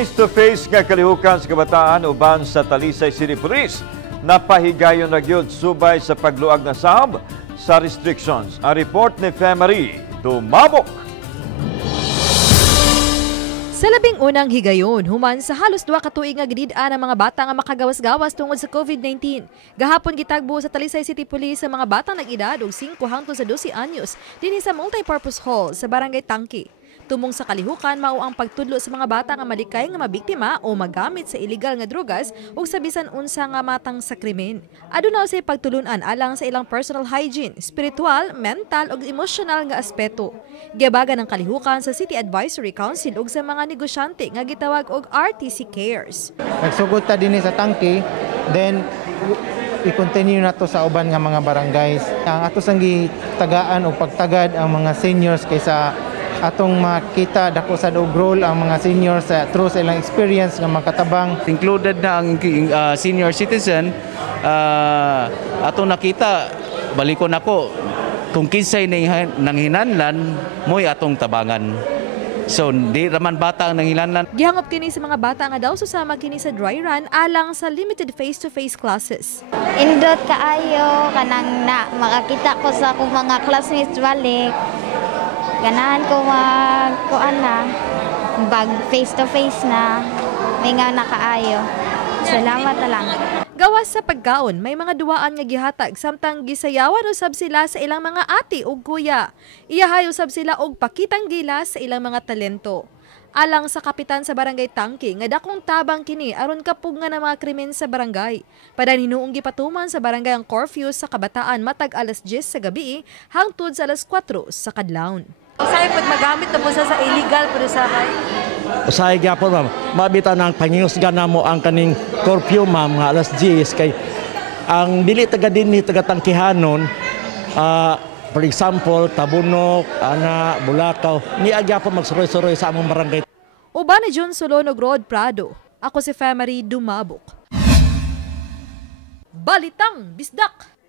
Face-to-face nga kalihukan sa kabataan uban sa Talisay City Police. Napahigayon na gyud subay sa pagluag na sahab sa restrictions. Ang report ni Femari Dumabok. Sa labing unang higayon, human sa halos 2 ka tuig nga gidid-an ang mga bata nga makagawas-gawas tungod sa COVID-19. Gahapon gitagbo sa Talisay City Police sa mga batang nag-edad og 5 hangtod sa 12 anyos dinhi sa multipurpose hall sa Barangay Tangke. Tumong sa kalihukan mao ang pagtudlo sa mga bata nga malikay nga mabiktima o magamit sa illegal nga drugas ug sa bisan unsa nga matang sa krimen. Aduna usay pagtulunan alang sa ilang personal hygiene, spiritual, mental ug emotional nga aspeto. Giabagan ng kalihukan sa City Advisory Council ug sa mga negosyante nga gitawag og RTC Cares. Nagsugod ta dinhi sa Tangke, then i-continue na to sa uban nga mga barangays. Ang atos ang gitagaan o pagtagad ang mga seniors kaysa atong makita dako sa role ang mga seniors through sa ilang experience nga makatabang. Included na ang senior citizen, atong nakita, balikon ako, kung kinsay nang hinanlan, mo'y atong tabangan. So, di raman bata ang nanghinanlan. Gihangop kini sa mga bata nga daw susama kini sa dry run alang sa limited face-to-face classes. Indot kaayo, kanang makakita ko sa akong mga classmates balik. Ganahan ko magkuan na, bag face-to-face na, may nga nakaayo. Salamat na lang. Gawas sa pagkaon, may mga duwaan nga gihatag samtang gisayawan usab sila sa ilang mga ati ug kuya. Iyahay usab sila og pakitang gilas sa ilang mga talento. Alang sa kapitan sa Barangay Tangke nga dakong tabang kini aron kapugngan ang mga krimen sa barangay. Padan hinuong gipatuman sa barangay ang curfew sa kabataan matag alas 10 sa gabi hangtod sa alas 4 sa kadlawon. Usahay pag magamit na po sa illegal pero usahay? Usahay gyapon ma'am. Mabita nang panghiusgan namo ang kaning curfew ma'am nga alas 10 kay ang dili taga dinhi taga Tangkihanon for example Tabunok, Ana, Bulacau ni gyapon magsuroy-suroy sa among barangay. Uban ni John Solonog Rod Prado. Ako si Femari Dumabok. Balitang Bisdak.